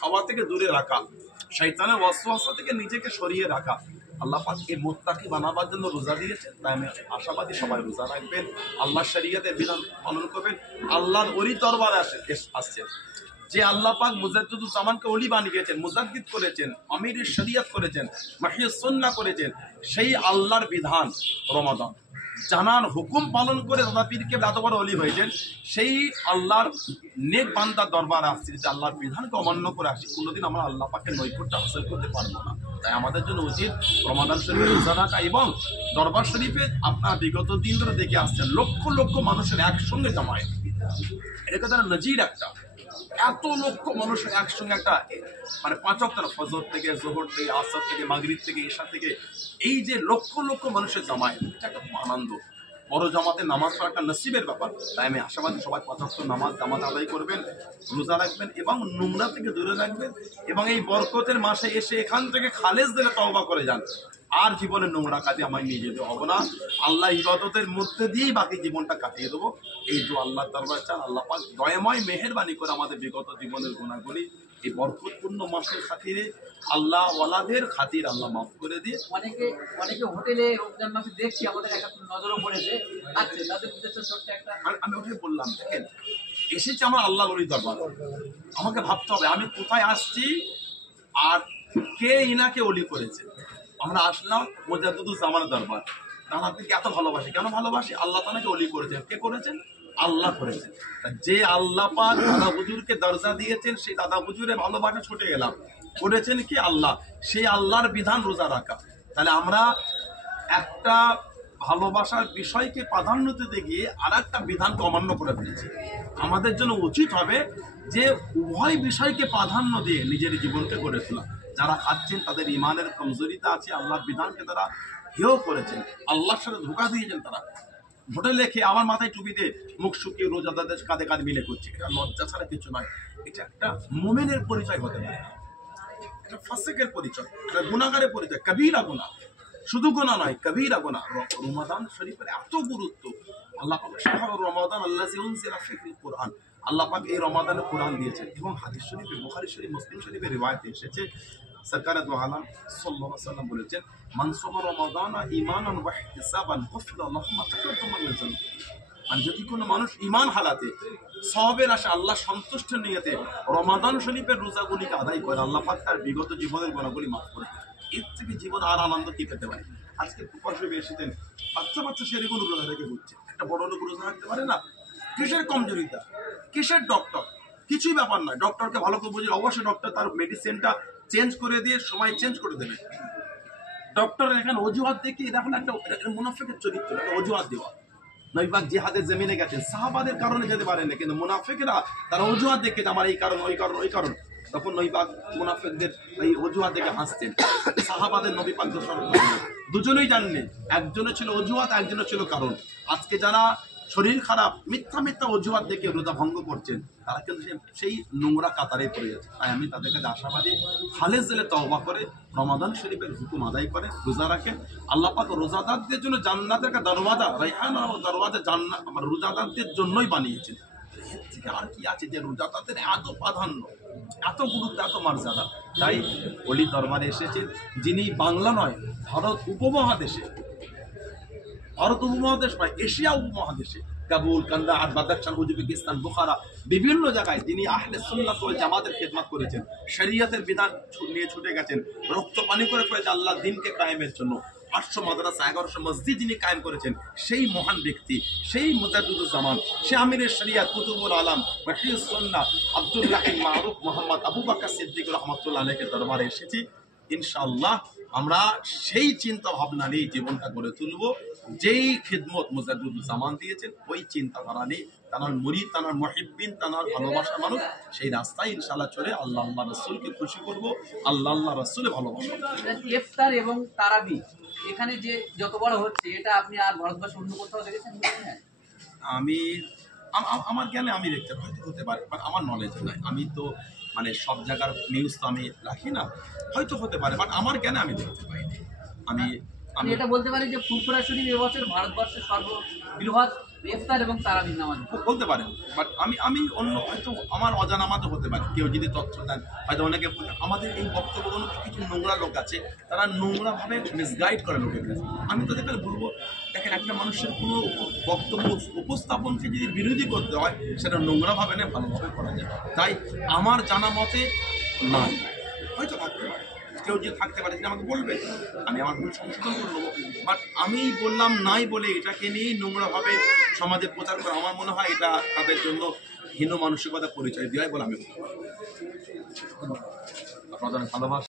খাওয়া থেকে দূরে রাখা, শয়তানের ওয়াসওয়াসা থেকে নিজেকে সরিয়ে রাখা। আল্লাহ পাক এই মুত্তাকি বানাবার জন্য রোজা দিয়েছেন। তাই আমি আশাবাদী সবাই রোজা রাখবেন, আল্লাহর শরীয়তের বিধান পালন করবেন। আল্লাহর ওলি দরবারে আসছেন যে আল্লাহ পাক মুজাদ্দিদুজ্জামানকে ওলি বানিয়েছেন, মুজাদ্দিদ করেছেন, আমিরের শরিয়ত করেছেন, মাহিয়ুস সুন্নাহ করেছেন, সেই আল্লাহর বিধান রমাদান জানার হুকুম পালন করে দাদা পীরকে এত বড় ওলি হয়েছেন। সেই আল্লাহর নেক বান্দার দরবারে আসছি যে আল্লাহর বিধানকে অমান্য করে আসি, কোনোদিন আমরা আল্লাহ পাকের নৈকট্য হাসিল করতে পারবো না। তাই আমাদের জন্য উচিত রমাদান শরীফে রোজা রাখা। এবং দরবার শরীফে আপনারা বিগত দিন ধরে দেখে আসছেন লক্ষ লক্ষ মানুষের একসঙ্গে জমায়েত, এটা তারা নজির একটা, এত লক্ষ মানুষের একসঙ্গে একটা মানে 5 ওয়াক্ত ফজর থেকে, জোহর থেকে, আসর থেকে, মাগরিব থেকে, ঈশা থেকে, এই যে লক্ষ লক্ষ মানুষের জামায়াত, এটা একটা আনন্দ। বড় জামাতে নামাজ পড়া একটা নসিবের ব্যাপার। তাই আমি আশাবাদী সবাই 5 ওয়াক্ত নামাজ জামাত আদায় করবেন, রোজা রাখবেন এবং নোংরা থেকে দূরে রাখবেন। এবং এই বরকতের মাসে এসে এখান থেকে খালেজ দিলে তওবা করে যান, আর জীবনে নোংরা কাজে আমায় নিয়ে যেতে হবে না। আল্লাহ ইবাদতের মধ্যে দিয়েই বাকি জীবনটা কাটিয়ে দেবো, এই দোয়া আল্লাহ দরবারে চান। আল্লাহ পাক দয়াময় মেহেরবানি করে আমাদের বিগত জীবনের গুণাগুলি এই বরকতপূর্ণ মাসের খাতিরে, আল্লাহ ওয়ালাদের খাতির আল্লাহ মাফ করে দিয়ে। অনেকে হোটেলে রমজান মাসে দেখছি আমাদের একটা নজরও পড়েছে, আচ্ছা তাদের উদ্দেশ্যে ছোট্ট একটা আমি ওটাই বললাম, দেখেন এসেছি আমার আল্লাহ ওলির দরবার, আমাকে ভাবতে হবে আমি কোথায় আসছি আর কে ইনাকে ওলি করেছে। আমরা আসলাম মুজাদ্দিদুজ্জামানের দরবার, কারণ আপনাকে এত ভালোবাসি। কেন ভালোবাসি? আল্লাহ তাআলাকে ওলি করেছেন। কে করেছেন? আল্লাহ করেছেন। যে আল্লাহ পাক দাদা হুজুরকে দরজা দিয়েছেন, সেই দাদা হুজুরের ভালোবাসা ছুটে গেলাম, করেছেন কি আল্লাহ। সেই আল্লাহর বিধান রোজা রাখা। তাহলে আমরা একটা ভালোবাসার বিষয়কে প্রাধান্য দিতে গিয়ে আর একটা বিধানকে অমান্য করে ফেলেছি। আমাদের জন্য উচিত হবে যে উভয় বিষয়কে প্রাধান্য দিয়ে নিজের জীবনকে গড়ে তোলা। যারা খাচ্ছেন তাদের ইমানের কমজোরিতা আছে, আল্লাহর বিধানকে তারা হেয় করেছেন, আল্লাহর সাথে ধোঁকা দিয়েছেন। তারা হোটেলে খেয়ে আমার মাথায় টুপি দিয়ে মুখ শুকিয়ে রোজাদারদের কাঁধে কাঁধে মিলে করছে, এটা লজ্জা ছাড়া কিছু নয়। এটা একটা মুমিনের পরিচয় হতে পারে, এটা ফাসিকের পরিচয়, এটা গুনাহগারের পরিচয়, কবিরা গুনাহ। শুধু গুনাহ নয়, কবিরা গুনাহ। রমাদান শরীফের এত গুরুত্ব। আল্লাহ পাক শাহরু রমাদান আল্লাযী উনজিলা ফীহিল কুরআন, আল্লাহ পাক এই রমাদানে কোরআন দিয়েছেন। এবং হাদিস শরীফে, বুখারী শরীফ, মুসলিম শরীফের রিওয়ায়াতে এসেছে, সরকারে দু আলম সাল্লাল্লাহু আলাইহি ওয়াসাল্লাম বলেছেন, মান সামা রমাদানা ঈমানান ওয়া ইহতিসাবান গুফিরা লাহু মা তাকাদ্দামা মিন যানবি। মানে যদি কোনো মানুষ ঈমান হালাতে, সওয়াবের আশা, আল্লাহ সন্তুষ্টির নিয়তে রমাদান শরীফের রোজাগুলিকে আদায় করে, আল্লাহ পাক তার বিগত জীবনের গুনাহগুলি মাফ করে দেন। এর থেকে জীবন আর আনন্দ কি পেতে পারে? আজকে প্রকাশ্যে এসেছেন, বাচ্চা সেরেগুলো রোজা রেখে ঘুরছে। একটা বড় লোক রোজা রাখতে পারে না? কিসের কমজোরিতা, কিসের ডক্টর? কিছুই ব্যাপার নয়। ডক্টরকে ভালো করে বুঝলে অবশ্যই ডক্টর তার মেডিসিনটা চেঞ্জ করে দিয়ে সময় চেঞ্জ করে দেবে। ডক্টরের এখানে অজুহাত দেখে এটা হলো একটা মুনাফিকের চরিত্র, একটা অজুহাত দেওয়া। নবী পাক জিহাদের জমিনে গেছেন, সাহাবাদের কারণে যেতে পারেন না, কিন্তু মুনাফিকরা তারা অজুহাত দেখে আমার এই কারণ, ওই কারণ, ওই কারণ। তখন নবী পাক মুনাফিকদের এই অজুহাত দেখে হাসতেন। সাহাবাদের নবী পাক দুজনেই জানলেন, একজনে ছিল অজুহাত, একজনে ছিল কারণ। আজকে যারা শরীর খারাপ মিথ্যা অজুহাত দেখে রোজা ভঙ্গ করছেন, তারা কিন্তু সেই নোংরা কাতারে পড়ে যাচ্ছে। তাই আমি তাদের কাছে আশাবাদী, খালেজ দিলে তওবা করে রমাদান শরীফের হুকুম আদায় করে রোজা রাখেন। আল্লাহ পাক রোজাদারদের জন্য জান্নাতের একটা দরওয়াজা, রায়হান দরওয়াজা জান্নাত আমার রোজাদারদের জন্যই বানিয়েছেন। এর থেকে আর কি আছে যে রোজাদারদের এত প্রাধান্য, এত গুরুত্ব, এত মর্যাদা। তাই ওলি দরবারে এসেছেন যিনি বাংলা নয়, ভারত উপমহাদেশে, ভারত উপমহাদেশ নয়, এশিয়া উপমহাদেশে, Kabul, Kandahar, Badakhshan, Uzbekistan, Bukhara, বিভিন্ন জায়গায় তিনি আহলে সুন্নাত ওয়াল জামাতের খেদমত করেছেন, শরীয়তের বিধান নিয়ে ছুটে গেছেন, রক্ত পানি করে ফেলেছে আল্লাহর দ্বীনকে কায়েমের জন্য। 800 মাদ্রাসা, 1100 মসজিদ যিনি কায়েম করেছেন, সেই মহান ব্যক্তি, সেই মুজাদ্দিদুজ্জামান, সে আমিরের শরিয়াত, কুতুবুল আলম, মাহিয়ুস সুন্নাহ, আব্দুর রাহিম মারুফ মোহাম্মদ আবু বকর সিদ্দিক রাহমাতুল্লাহ আলাইহির দরবারে এসেছি। ইনশাআল্লাহ আমরা সেই চিন্তা ভাবনা নিয়ে জীবনটা গড়ে তুলব, যেই খিদমত মুজাদ্দিদুজ্জামান দিয়েছেন, ওই চিন্তাধারা নিয়ে তানার মুরিদ, তানার মুহিব্বিন, তানার ভালোবাসা মানুষ, সেই রাস্তায় ইনশাআল্লাহ চলে আল্লাহ আল্লাহ রাসূলকে খুশি করব, আল্লাহ আল্লাহ রাসূলের ভালোবাসা। ইফতার এবং তারাবি এখানে যে যত বড় হচ্ছে, এটা আপনি আর ভারতবর্ষে অন্য কোথাও দেখেছেন? আমি আমার জ্ঞানে আমি দেখতে হয়তো হতে পারে, বাট আমার নলেজ নাই। আমি তো মানে সব জায়গার নিউজ তো আমি রাখি না, হয়তো হতে পারে, বাট আমার জ্ঞানে আমি দেখতে পাইনি। আমি এটা বলতে পারি যে ফুরফুরা শরীফ এবছর ভারতবর্ষের সর্ববৃহৎ ইফতার এবং তারাবির নামাজ বলতে পারেন, বাট আমি অন্য হয়তো আমার অজানা মাঝে হতে পারে, কেউ যদি তথ্য দেন হয়তো অনেকে আমাদের এই বক্তব্যগুলো কিছু নোংরা লোক আছে, তারা নোংরা ভাবে মিসগাইড করে লোকের কাছে। আমি তাদেরকে বলবো, দেখেন একটা মানুষের কোনো বক্তব্য উপস্থাপনকে যদি বিরোধী করতে হয় সেটা নোংরা ভাবে না, ভালোভাবে করা যায়। তাই আমার জানা মতে নাই, হয়তো থাকতে পারে, কেউ যদি থাকতে পারে আমাকে বলবে, আমি আমার ভুল সংশোধন করে নেবো। বাট আমি বললাম নাই বলে এটাকে নিয়েই নোংরাভাবে সমাজে প্রচার করা, আমার মনে হয় এটা তাদের জন্য হীন মানসিকতা পরিচয় দেওয়াই বলে আমি বলবো। আপনাদের ভালোবাসা।